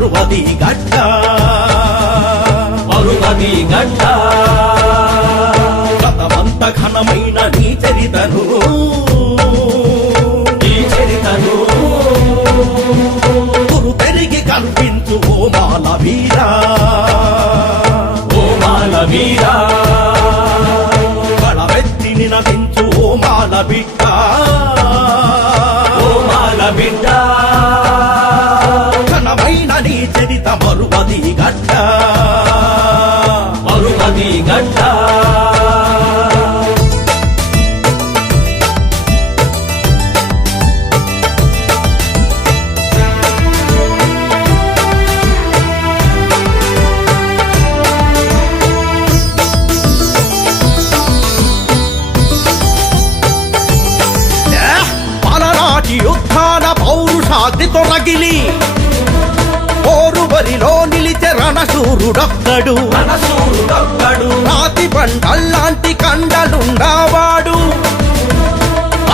మరువది గడ్డ. మరువది గడ్డ. గతమంత ఘనమైన నీ చరితను. నీ చరితను. గురు పెరిగి కల్పించు ఓ మాల వీరా. ఓ మాల వీరా. బలవెత్తి ఓ మాల బిడ్డ మరువది గడ్డ మరుమది గడ్డ పలనాటి యుద్ధాన పౌరుషాగ్నితో రగిలి మనసూరుడొక్కడు. రాతి బండల్లాంటి కండలుండవాడు.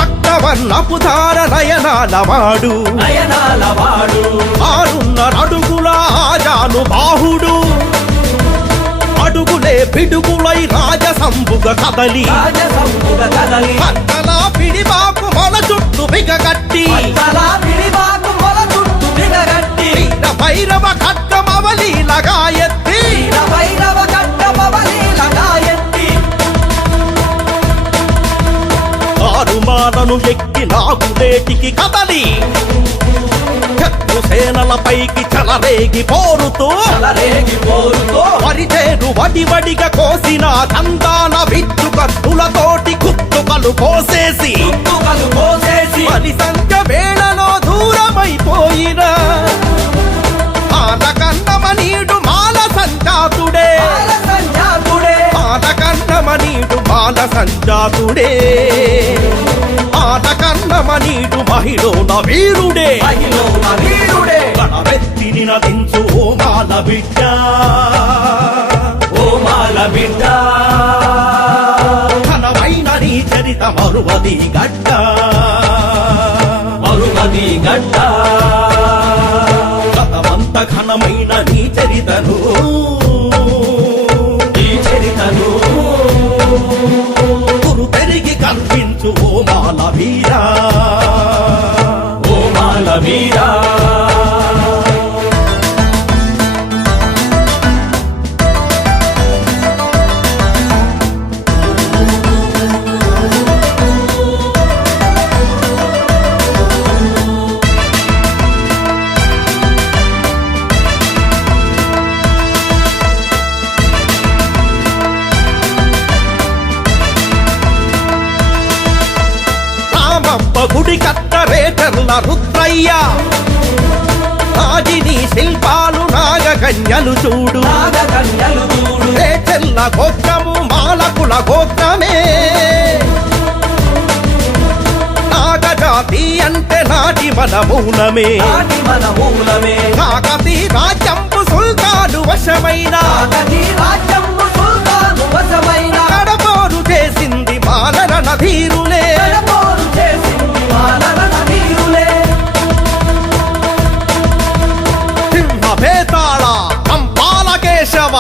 రక్తవర్ణపు ధార నయనాలవాడు. నయనాల వాడు ఆరున్న అడుగుల ఆజాను బాహుడు. అడుగులే పిడుగులై రాజసంబుగ కదలి. పక్కల పిడిబాకు మన చుట్టూ బిగగట్టి. పచ్చల పిడిబాకు చుట్టూ భైరవ ఖడ్గమవలీలగా ఎక్కి నాగులేటికి కదలి. శత్రు సేనలపైకి చలరేగి పోరుతూ. తలరేగి పోరుతో. పరిచేరు వడివడిగా కోసిన చందాన విద్దు కత్తులతోటి కుత్తుకలు పోసేసి తుకలు పోసేసి పని సంఖ్య వేళలో దూరమైపోయిన ఆనకన్నమనీడు మాల సంజాతుడే. సంజాతుడే. ఆనకన్నమనీడు మాల సంజాతుడే. మహిళ వీరుడే. మహిళ వీరుడే. గణవెత్తి నినదించు ఓ మాల బిడ్డ. ఓ మాల బిడ్డ. ఘనమైన నీ చరిత మరువది గడ్డ. గడ్డ. కల్పించు ఓ గుడి కట్ట రేటర్ల రుద్రయ్య. రాజిని శిల్పాలు నాగకన్యలు చూడు. నాగకన్యలు చూడు. రేటర్ల గోత్రము మాలకుల గోత్రమే. నాగజాతి అంటే నాటి మన మూలమే కాకతి రాజ్యంపు సుల్తాను వశమైన. కడపోరు చేసింది మాలన నధీరులే చేసింది మాలన వీరులే సింహ భేతాళ కంపాల కేశవ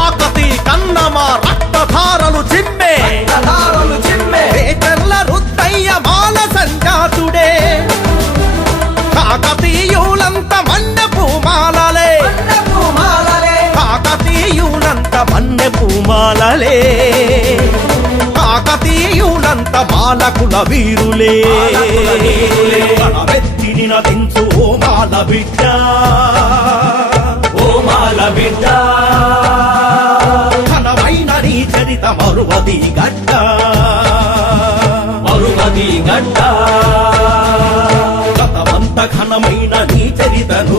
ఆకతి కన్నమ రక్తధారలు చిమ్మే. కథారలు చిమ్మే. రేచర్ల రుద్దయ్య మాల సంజాతుడే. కాకతీయులంత మన్నె పూమాలలే అన్నపు మాలలే కాకతీయులంత మన్నె పూమాలలే కాకతీయులంత మాలకుల వీరులే. గణవెత్తి నినదించు ఓ మాల బిడ్డ. ఓ మాల బిడ్డ. ఘనమైన నీ చరిత మరువది గడ్డ. మరుమది గడ్డ. గతమంత ఘనమైన నీ చరితను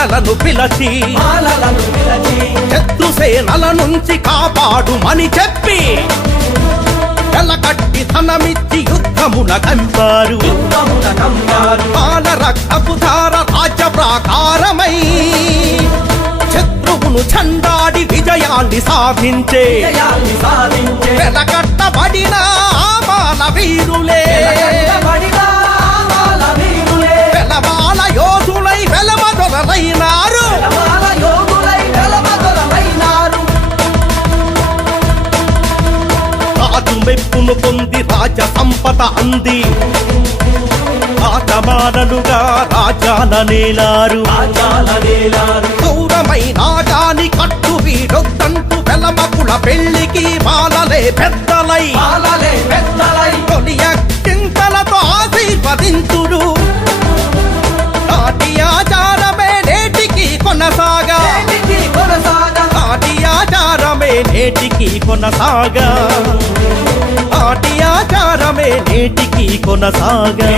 మాలలను పిలచి శత్రుసేనల నుంచి కాపాడుమని చెప్పి వెలకట్టి ధనమిచ్చి యుద్ధమున కంపారు. బాల రక్తపు ధార రాజ్య ప్రాకారమై శత్రువును చండాడి విజయాన్ని సాధించే వెలకట్టబడిన ఆ బాల వీరులే. వెలబాల యోధులై వెలమదొరలైనారు పొంది సంపద అంది. ఆటమానలుగా రాజాల నేలారు. రాజాల నేలారు దూరమైనా గాని కట్టు వీడొద్దంటూ వెలమకుల పెళ్ళికి మాలలే పెద్దలై. కొనియ పెద్దలై తొలి చింతలతో ఆశీర్వదించుడు నాటి ఆచారమే నేటికి కొనసాగా. నేటికి కొనసాగా నాటి ఆచారమే నేటికి కొనసాగా. ఆచారమే నేటికి కొనసాగా.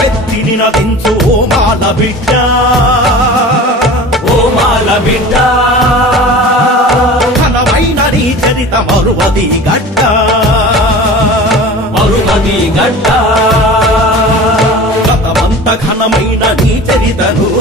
వ్యక్తిని నదించు ఓ మాల బిడ్డ. ఓ మాల బిడ్డ. ఘనమైన నీ చరిత మరువది గడ్డ. మరువది గడ్డ. గతమంత ఘనమైన నీ చరితను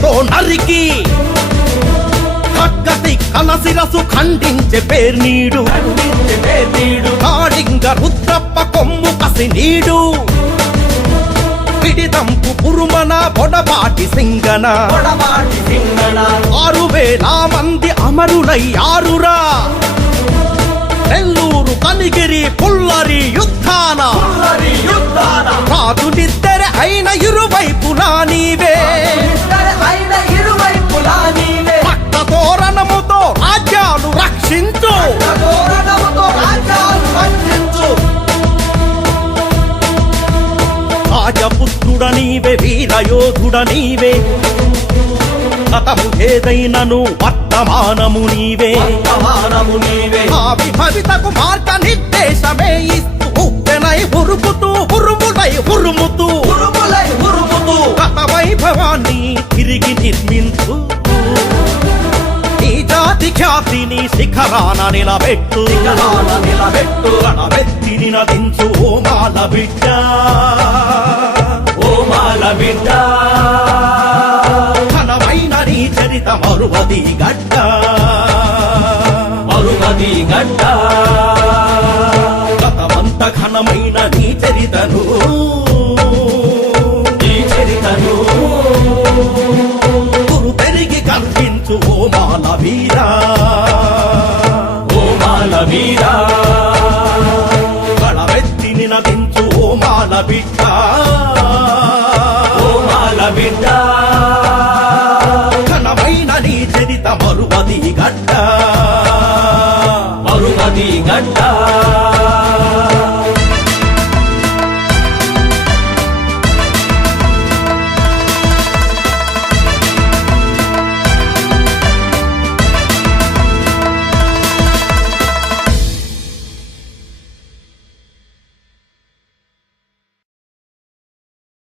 వేటుతో నరికి కక్కసి కలసిరసు ఖండించే పేర్నీడు ఖండించే రుద్రప్ప కొమ్ము కసి నీడు. పిడిదంపు పురుమన బొడబాటి సింగన. ఆరు వేల మంది అమరులై ఆరురా. నెల్లూరు కనిగిరి పుల్లరి యుద్ధాన. రాజు యుద్ధాన అయిన ఇరువైపులా నీవే. వీరయోధుడ నీవే. గతము ఏదైనను వర్తమానము నీవే. వర్తమానము నీవే. భావి భవితకు మార్గ నిర్దేశమే ఇస్తూ ఉప్పెనై ఉరుకుతూ ఉరుములై ఉరుముతూ ఉరుములై ఉరుముతూ గత వైభవాన్ని తిరిగి నిర్మించు. జాతి ఖ్యాతిని శిఖరాన నిలబెట్టు. నిలబెట్టు. గణవెత్తిని నదించు ఓ మాల బిడ్డ. ఓ మాల బిడ్డ. ఘనమైన నీ చరిత మరువది గడ్డ. మరుమది గడ్డ. ఘనమైన గడ్డ